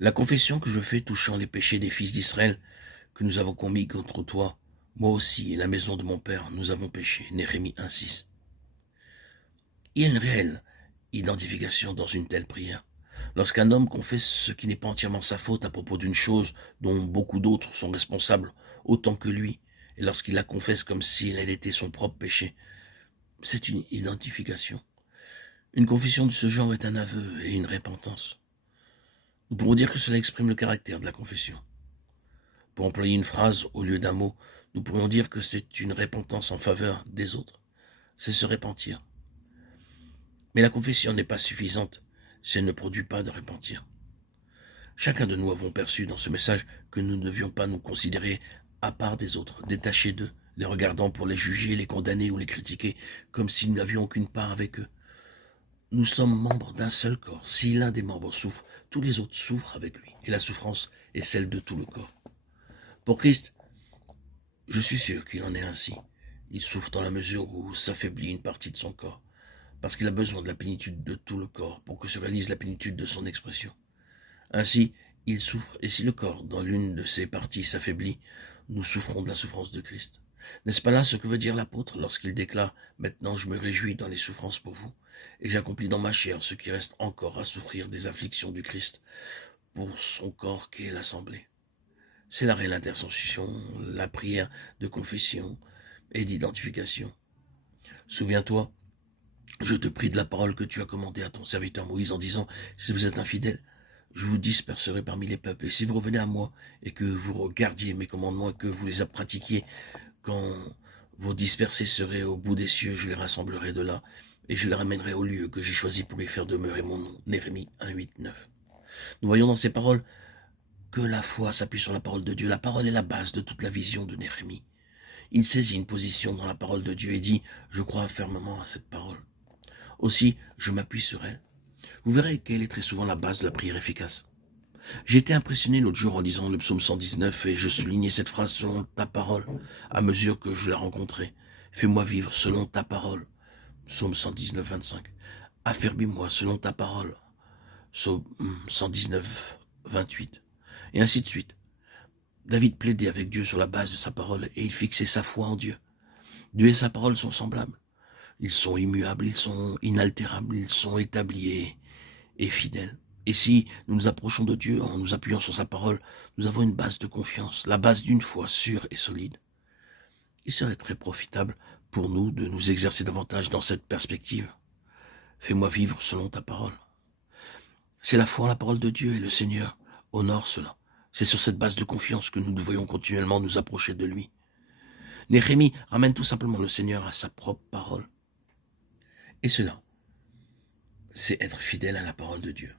La confession que je fais touchant les péchés des fils d'Israël que nous avons commis contre toi, moi aussi et la maison de mon père, nous avons péché. Néhémie 1,6. Il y a une réelle identification dans une telle prière. Lorsqu'un homme confesse ce qui n'est pas entièrement sa faute à propos d'une chose dont beaucoup d'autres sont responsables autant que lui, et lorsqu'il la confesse comme si elle était son propre péché, c'est une identification. Une confession de ce genre est un aveu et une repentance. Nous pourrons dire que cela exprime le caractère de la confession. Pour employer une phrase au lieu d'un mot, nous pourrions dire que c'est une repentance en faveur des autres. C'est se repentir. Mais la confession n'est pas suffisante si elle ne produit pas de repentir. Chacun de nous avons perçu dans ce message que nous ne devions pas nous considérer à part des autres, détachés d'eux, les regardant pour les juger, les condamner ou les critiquer, comme si nous n'avions aucune part avec eux. Nous sommes membres d'un seul corps. Si l'un des membres souffre, tous les autres souffrent avec lui, et la souffrance est celle de tout le corps. Pour Christ, je suis sûr qu'il en est ainsi. Il souffre dans la mesure où s'affaiblit une partie de son corps, parce qu'il a besoin de la plénitude de tout le corps pour que se réalise la plénitude de son expression. Ainsi, il souffre, et si le corps, dans l'une de ses parties, s'affaiblit, nous souffrons de la souffrance de Christ. N'est-ce pas là ce que veut dire l'apôtre lorsqu'il déclare « Maintenant je me réjouis dans les souffrances pour vous, et j'accomplis dans ma chair ce qui reste encore à souffrir des afflictions du Christ pour son corps qui est l'assemblée ». C'est la réelle intercession, la prière de confession et d'identification. Souviens-toi, je te prie de la parole que tu as commandée à ton serviteur Moïse en disant « Si vous êtes infidèles, je vous disperserai parmi les peuples. Et si vous revenez à moi et que vous regardiez mes commandements et que vous les pratiquiez, quand vos dispersés seraient au bout des cieux, je les rassemblerai de là et je les ramènerai au lieu que j'ai choisi pour y faire demeurer mon nom. » Néhémie 1, 8, 9. Nous voyons dans ces paroles que la foi s'appuie sur la parole de Dieu. La parole est la base de toute la vision de Néhémie. Il saisit une position dans la parole de Dieu et dit « Je crois fermement à cette parole. Aussi, je m'appuie sur elle. » Vous verrez qu'elle est très souvent la base de la prière efficace. J'ai été impressionné l'autre jour en lisant le psaume 119 et je soulignais cette phrase « selon ta parole » à mesure que je la rencontrais. « Fais-moi vivre selon ta parole » psaume 119, 25. « Affermis-moi selon ta parole » psaume 119, 28. Et ainsi de suite. David plaidait avec Dieu sur la base de sa parole et il fixait sa foi en Dieu. Dieu et sa parole sont semblables. Ils sont immuables, ils sont inaltérables, ils sont établis et fidèles. Et si nous nous approchons de Dieu en nous appuyant sur sa parole, nous avons une base de confiance, la base d'une foi sûre et solide. Il serait très profitable pour nous de nous exercer davantage dans cette perspective. Fais-moi vivre selon ta parole. C'est la foi en la parole de Dieu et le Seigneur honore cela. C'est sur cette base de confiance que nous devrions continuellement nous approcher de lui. Néhémie ramène tout simplement le Seigneur à sa propre parole. Et cela, c'est être fidèle à la parole de Dieu.